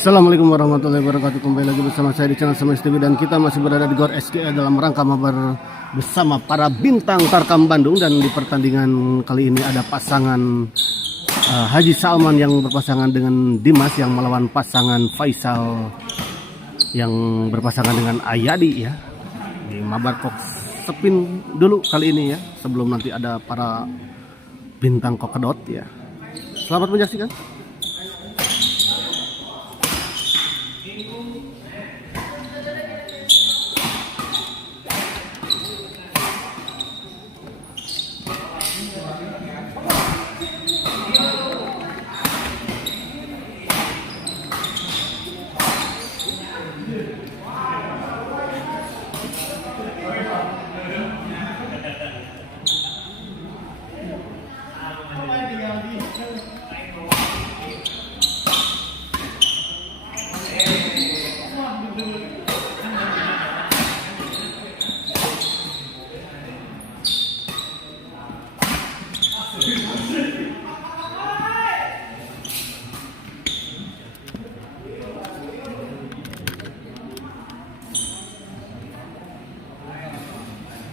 Assalamualaikum warahmatullahi wabarakatuh. Kembali lagi bersama saya di channel Semes TV dan kita masih berada di GOR SGA dalam rangka mabar bersama para bintang Tarkam Bandung. Dan di pertandingan kali ini ada pasangan Haji Salman yang berpasangan dengan Dimas yang melawan pasangan Faisal yang berpasangan dengan Ayadi ya. Di mabar kok spin dulu kali ini ya, sebelum nanti ada para bintang kokedot ya. Selamat menyaksikan.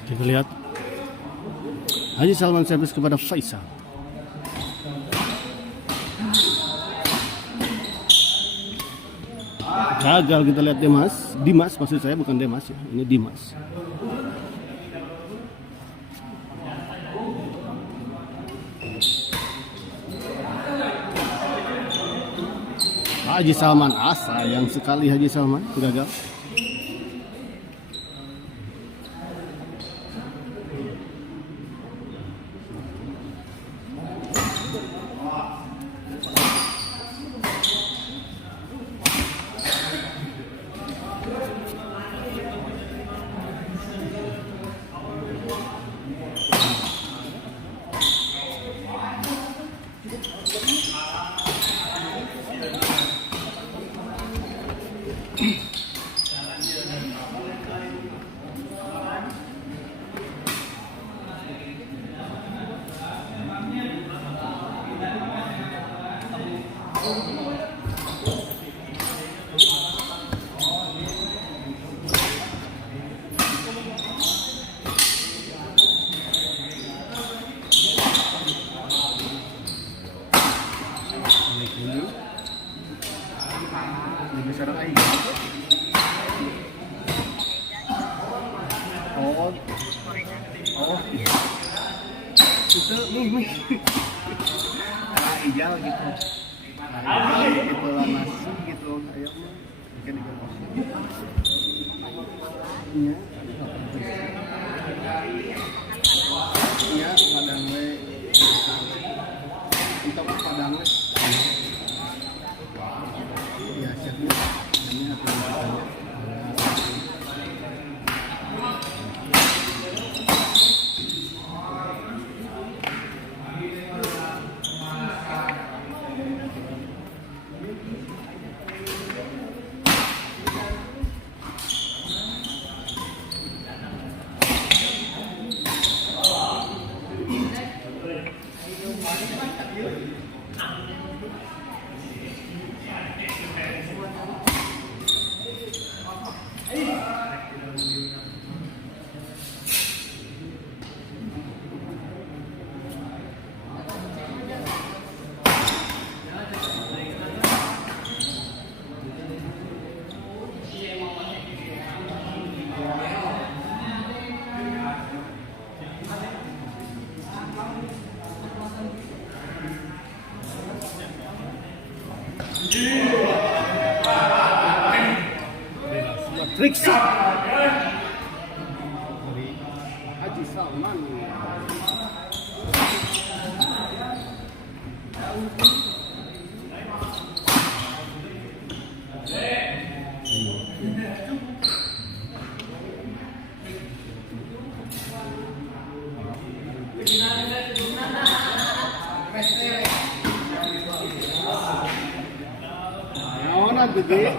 Kita lihat Haji Salman servis kepada Faisal. Gagal, kita lihat Dimas maksud saya, bukan Demas ya. Ini Dimas. Haji Salman, sayang sekali Haji Salman gagal. Ijal gitu, gitu lah masuk gitu, ayo mungkin iya padang we untuk padang we ya siap ini aturan Triksi Haji Salman. Mana gede?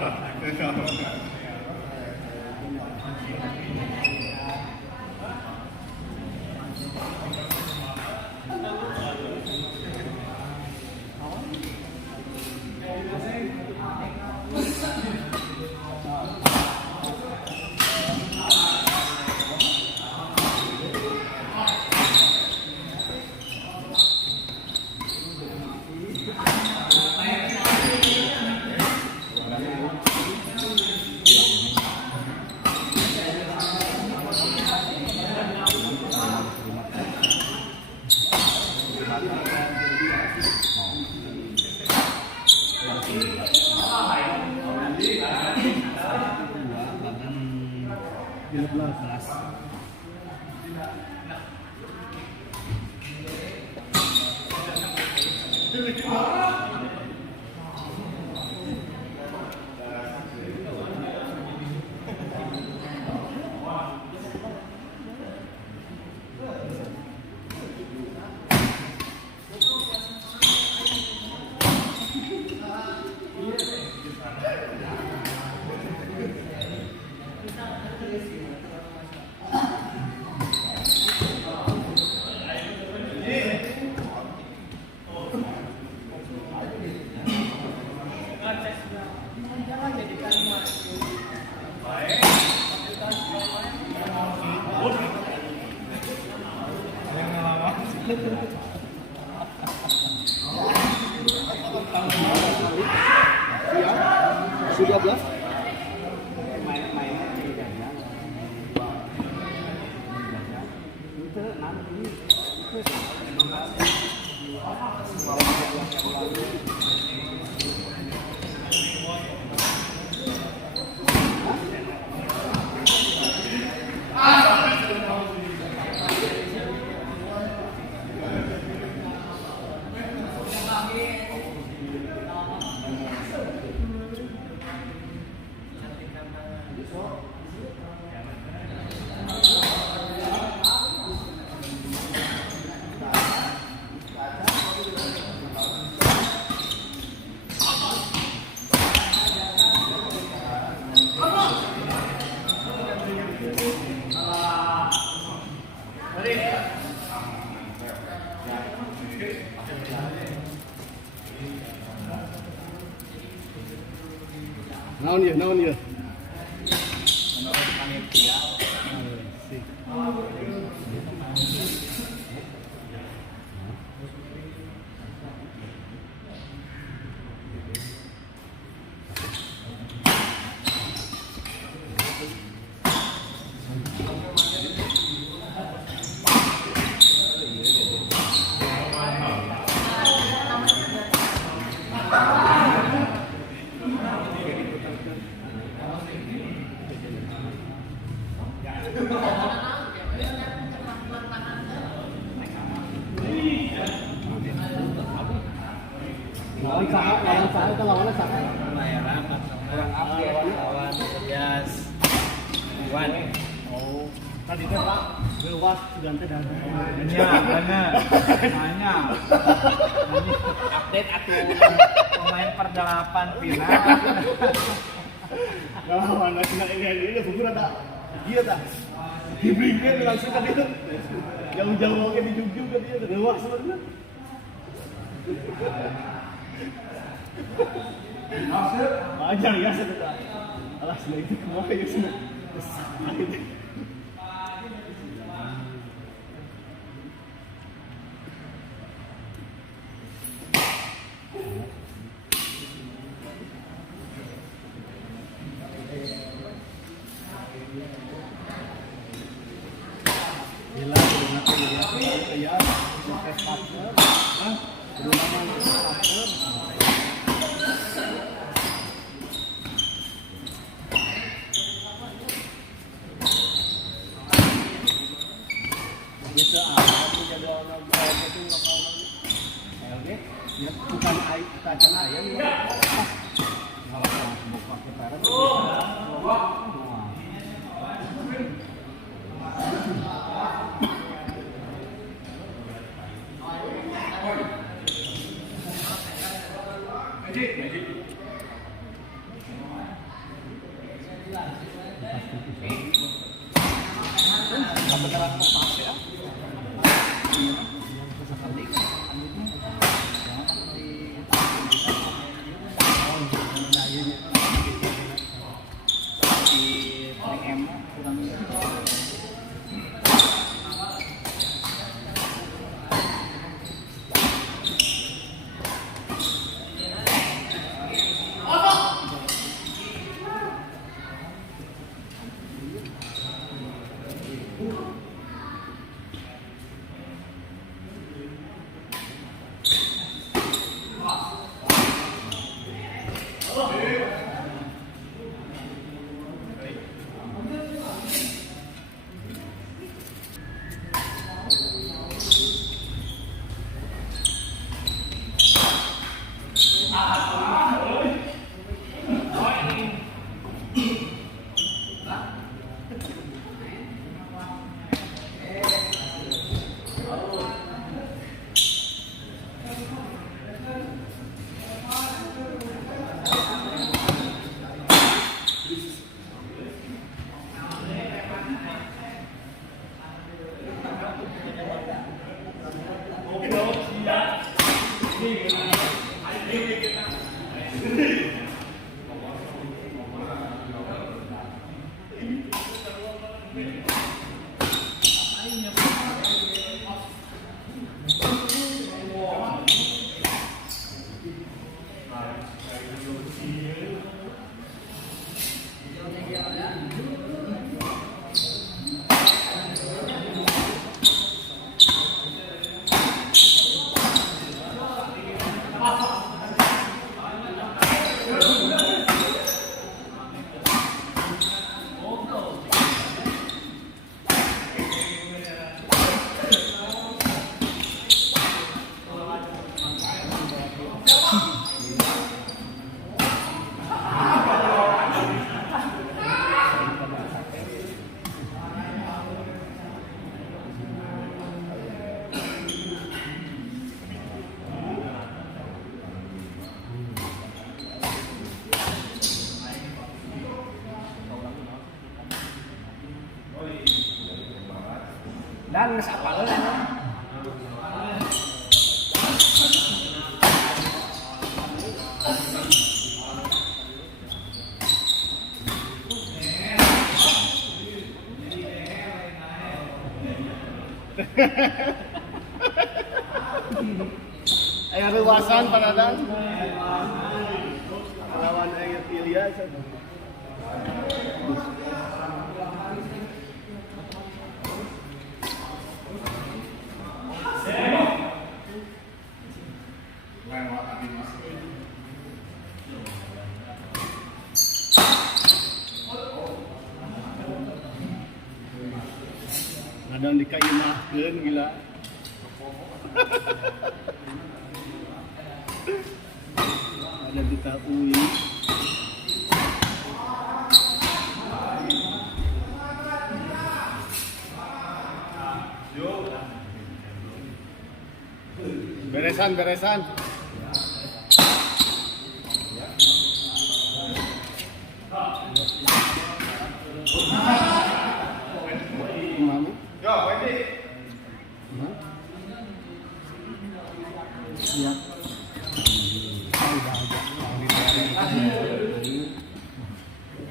15. Sudah 12. Naon ya? Menurut panitia lawannya sama. Pemayaran kurang update lawan Elias Iwan. Oh, tadi kan Pak Gewas ganti dan Nanya update atuh pemain per 8 final. lawan nasional ini bukur ada dia tak diberikan langsung tadi itu jauh-jauh oke di Jogja kan dia Gewas sebenarnya. Ajar ya sudah. Alas itu kemana ya sudah. Gila, ya, partner, bukan kacang ayam ya. Dan geus apaleun anu. Aya ruasan Panadang. Lawan Ayat Ilyas. Kadang dikaimahkeun gila. Ada di Taui. Beresan. Mami. Yo, Wendy. Siap.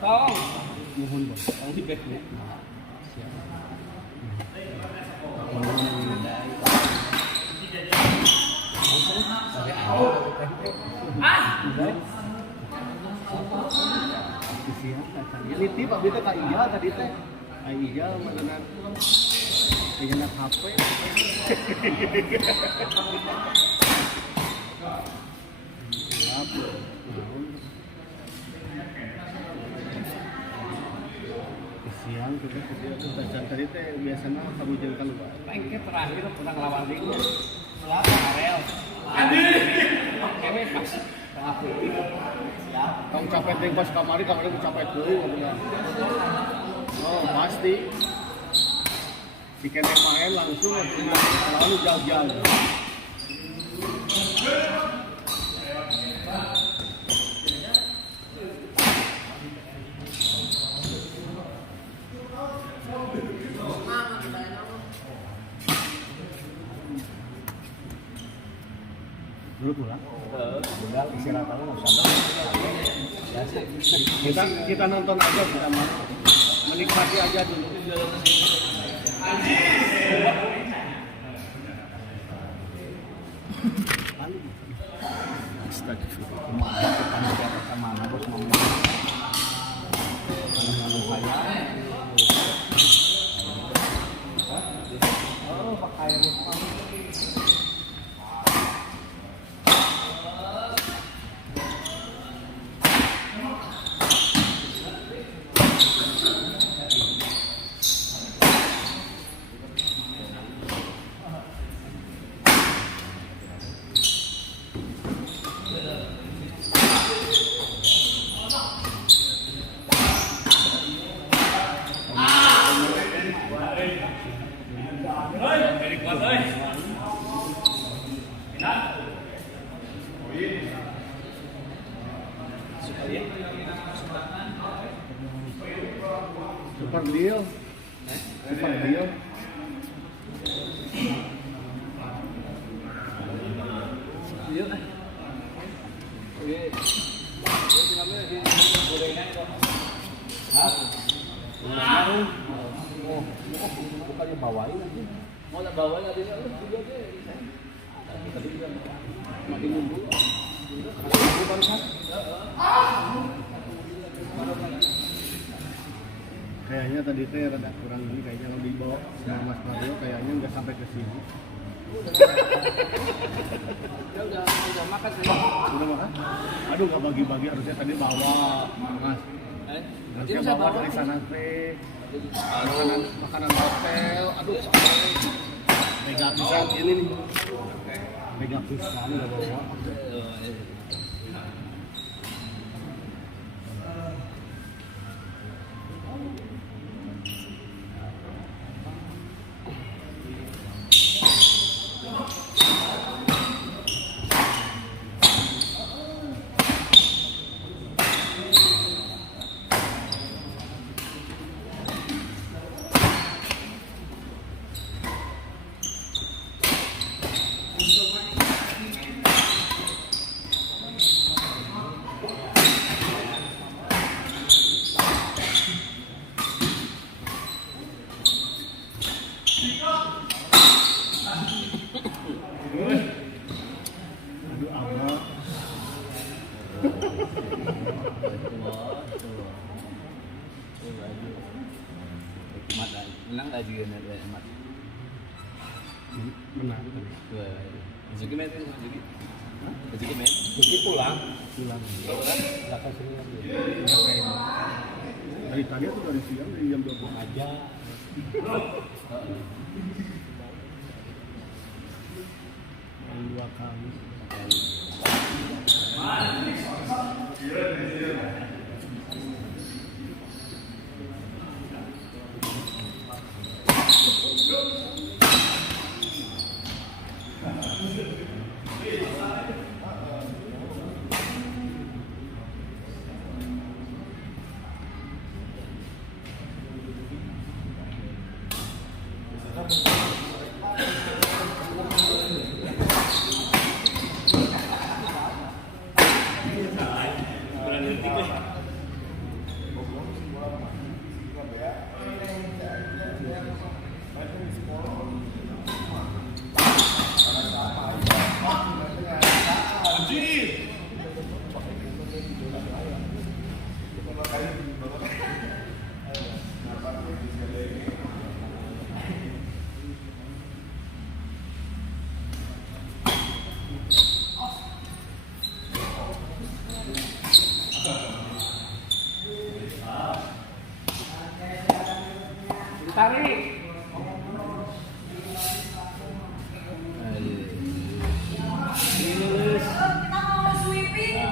Tong. Mohon bos. Tong di back nih. Niti Pak Bita Kak Iya tadi teh. Kak Iya menenan dengan HP. Siap. Siang kita tadi teh biasanya kabujang keluar. Lengket terakhir pernah lawan Ring. Siapa Arel? Andi. Oke, pas. Aku. Siap. Kamu capek teh pas kamari capek teuing bener. Oh, pasti. Si kene main langsung lalu jauh-jauh. Dulu pulang. Tinggal istirahat dulu sama. Kita nonton aja kita menikmati aja dulu. Kemana bos mau? Oh, pakai Super deal. Super deal. Bukannya bawain nanti. Mau tak bawain nanti juga deh. Tadi juga makin nunggu. Kayaknya tadi teh rada kurang ini kayaknya kalau dibawa sama Mas Mario kayaknya nggak sampai ke sini. Ya udah makan sih. Udah makan? Aduh nggak bagi-bagi harusnya tadi bawa Mas. Harusnya bawa dari sana teh. Makanan hotel. Aduh sampai mega pisan ini nih. Mega pisan nggak bawa. menang nggak juga nanti emat. Menang. Rezeki men, rezeki. Rezeki men. Rezeki pulang. Belakang sini lagi. Dari tadi atau dari siang dari jam 12 aja. Dua kali. Tarik. Kita mau sweeping.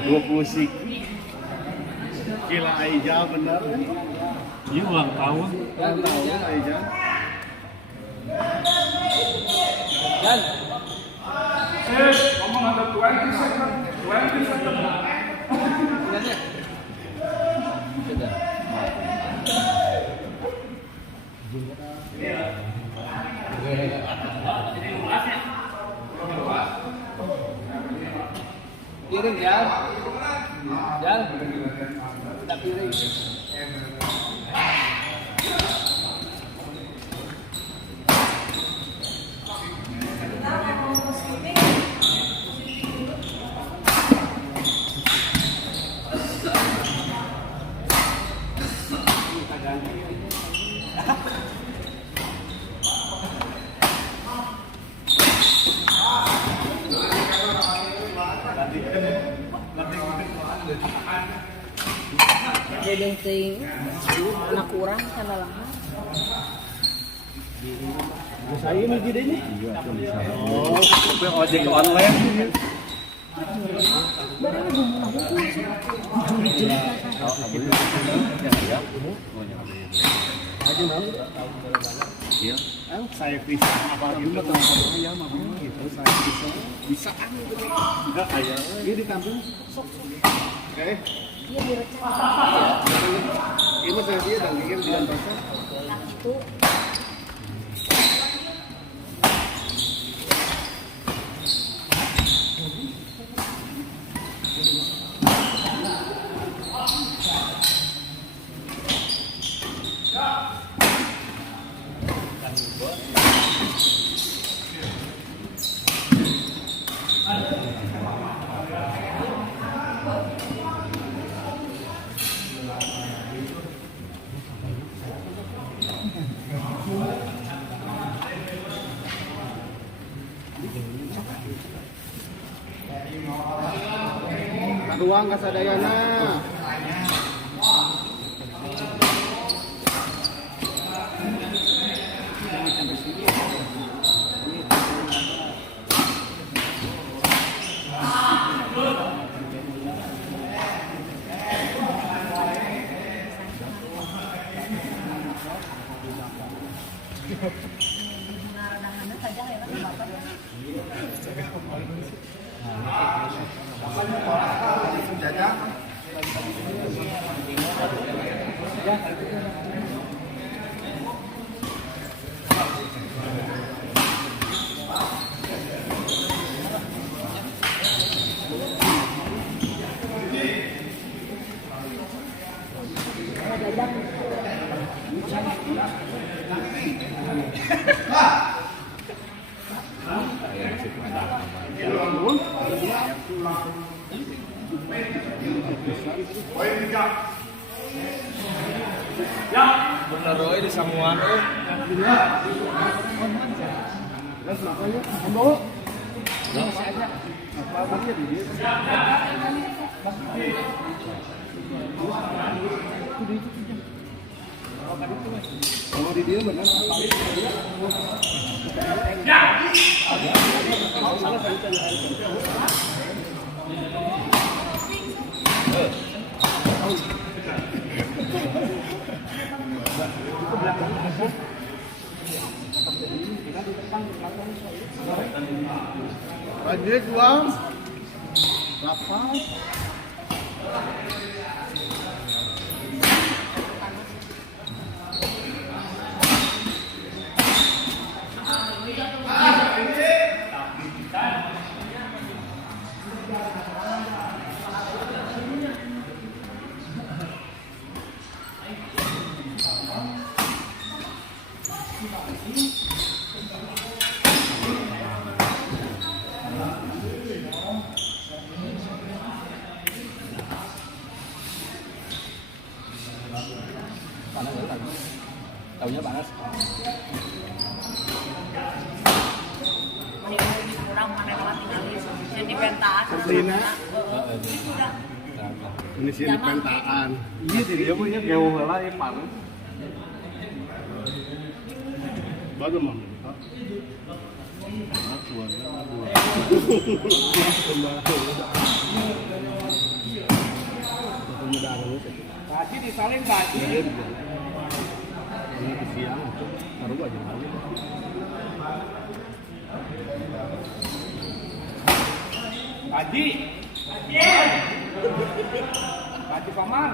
Dua musik. Gila Aija bener. Ini ulang tahun. Ulang tahun Aija. Dan Ngomong ada 20 second. 20 second. lihatnya. Sudah. Piring ya. Jal. Kita piring. Kita mau sweeping. Jadi ting anak kurang kana lah. Saya ini jadi ini. Oh, ojek online. Aja mau. Iya. Saya bisa apa gitu teman-teman ayam apa gitu. Saya bisa enggak ayam. Ini di kampung. Oke. Iya direcek Ini mah saya dan bikin di pasar. itu. Ruang kasadayana. Naradangannya saja ya kan Bapak ya. Bener euy di Samuan euy. Lanjut uang. Lapar. Taunya panas. Kurang mana lewat tinggal jadi pentaan. Sina. Ini sini pentaan. Iya sih dia punya jauh heula ieu panas. Baru mah. Baji disalin baji. Ini kesiang tuh. Baru aja kali. Baji. Baji Komar.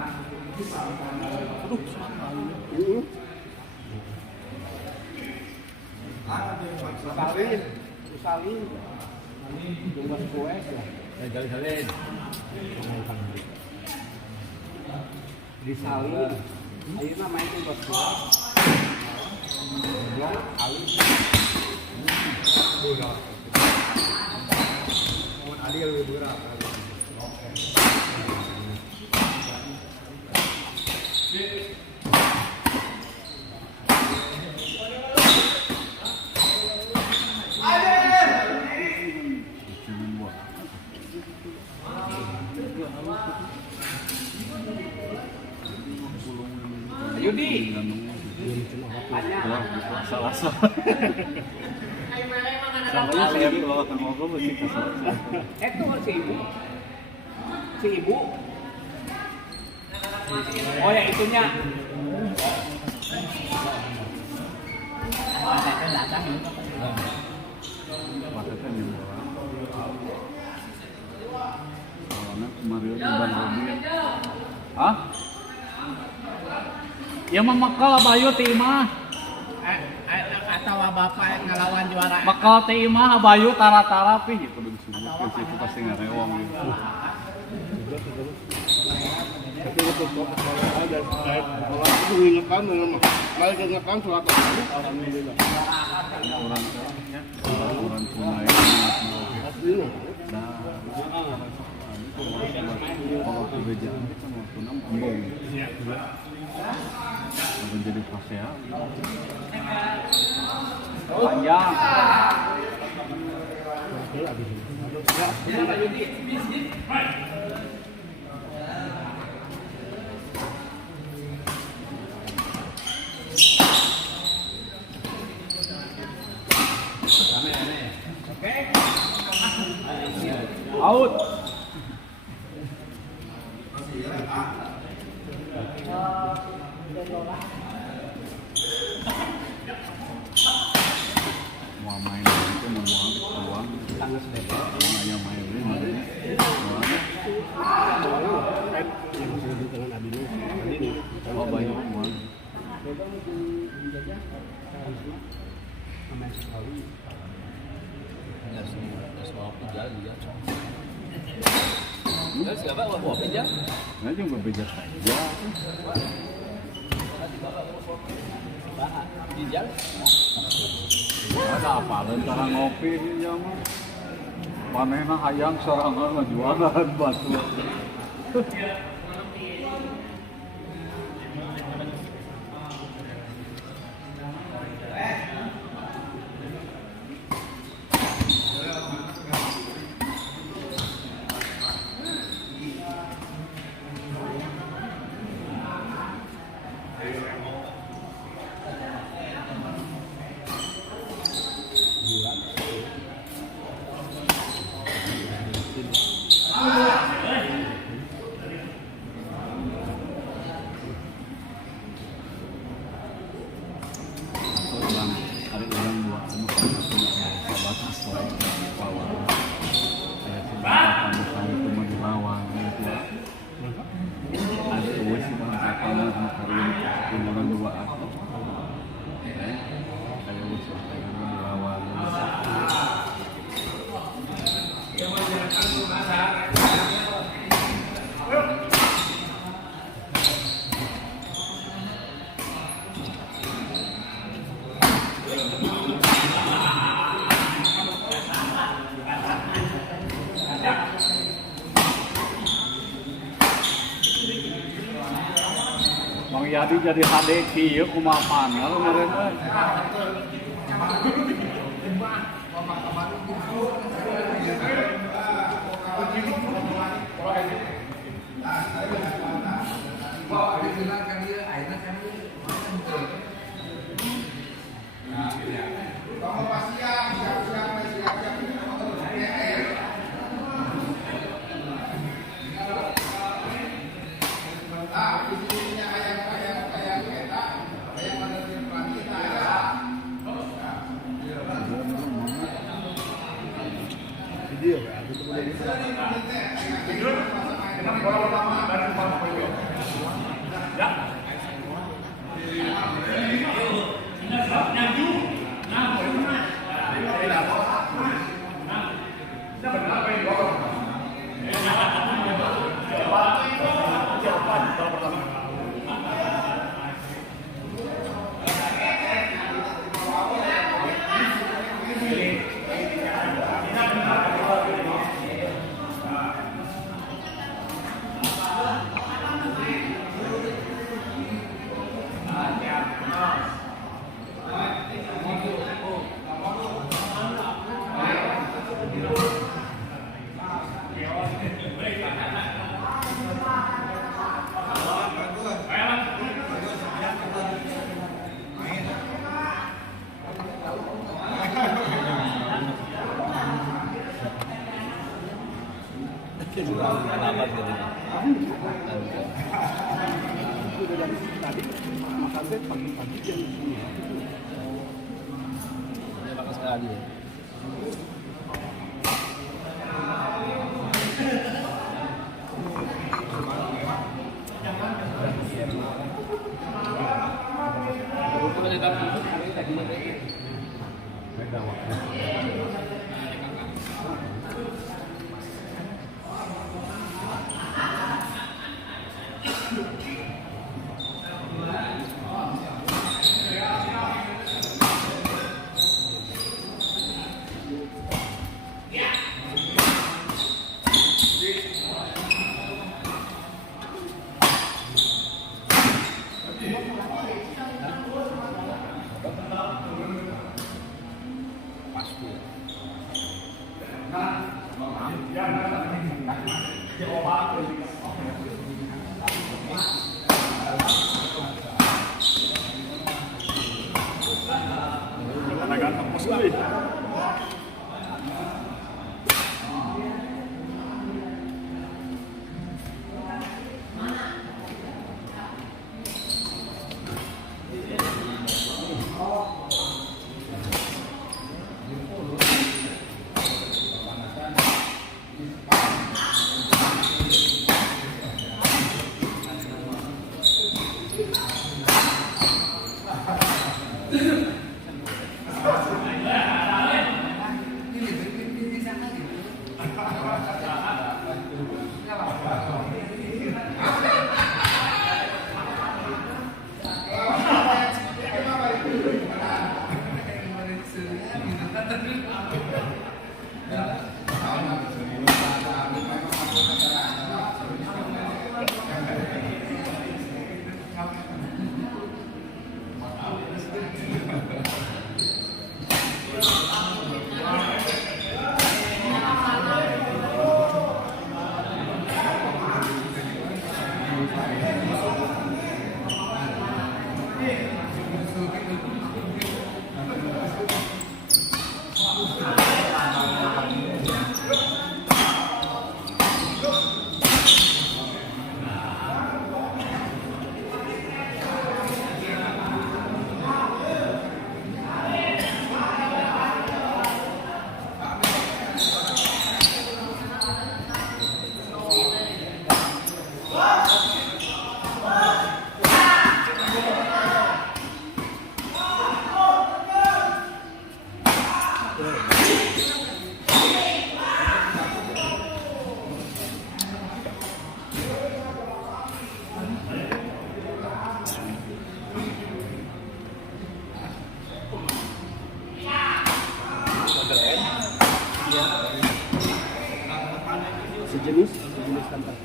Salin. Salin. Jumlah kue ya. Salin. Disalin. Ayeuna main ke bos kue. Ya, alin. Ada yang lebih berat. Yudi. Tanya. Salah. Soalnya saya kalau akan ngobrol mesti kasar. Itu si ibu. Si ibu. Oh ya itunya. Paketnya yang bola. Soalnya kemarin Bang Robi. Hah? Ya mah makal abayu ti imah. Atau bapak ngelawan juara. Makal ti imah abayu tara-tara pi gitu disebut itu pasti ngarewong gitu. Tapi untuk ada saya orang itu mengingatkan dengan mereka ingatkan surat alhamdulillah. Orang tunai. Kalau kerjaan kita waktu 6 embung. Akan jadi fasea. Panjang. Out. mau main itu membuang uang Tanggal sebebas. yang main ini makanya yang disebut dengan Adino ini oh banyak uang namanya sekali Semua pijal juga. Terus siapa bawa pijal? nah juga berbeda saja Pijal? ada apa cara ngopi ini zaman panena hayang sorangan jualan batu orang ada orang dua batas lain lawan saya sudah kamu itu melawan gitu ada uang sih bangsa kamu kalian orang dua aku saya usaha saya melawan Bang Yadi jadi hadeki ya kumapan kalau mereka video Kenapa gitu? Dia makan sekali. Pasti. sejenis tempat.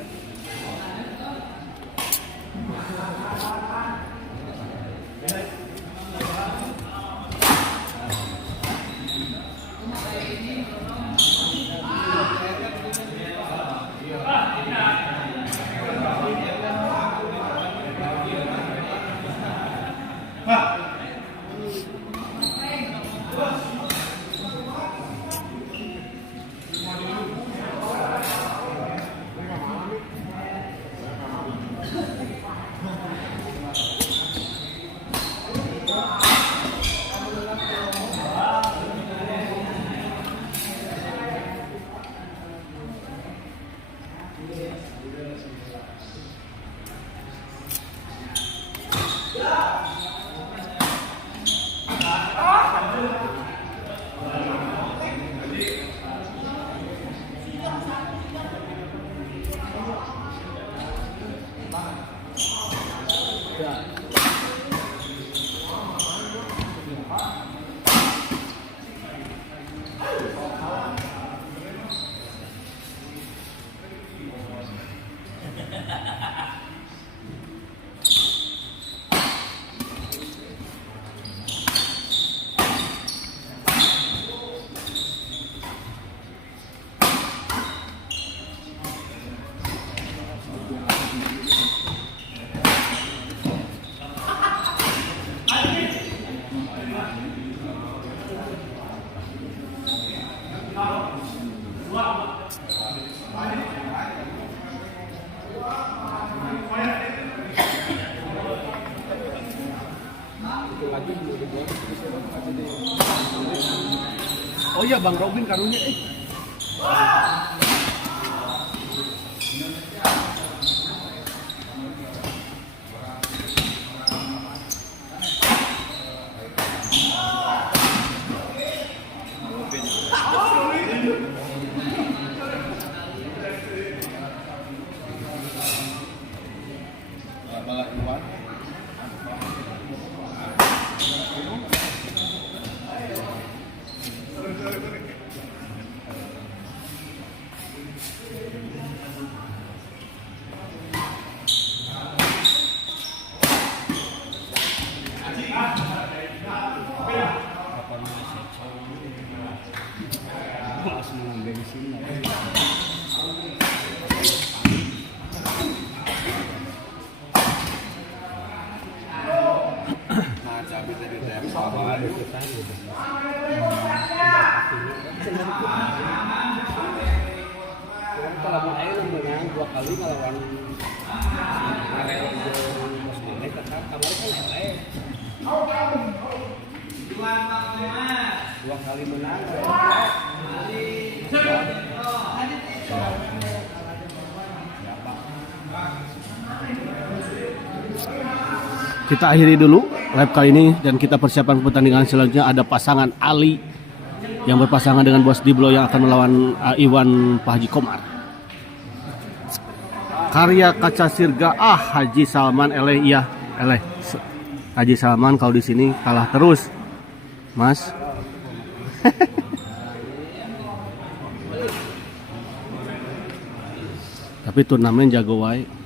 Oh iya Bang Robin karunya kalau mau air menang 2 kali melawan Arel Bos Mane tetap kamar kan lele 2 kali menang kita akhiri dulu live kali ini dan kita persiapan pertandingan selanjutnya. Ada pasangan Ali yang berpasangan dengan Bos Diblo yang akan melawan Iwan Pak Haji Komar. Karya Kaca Sirga, Haji Salman Haji Salman kalau di sini kalah terus, Mas. Tapi turnamen jago wae.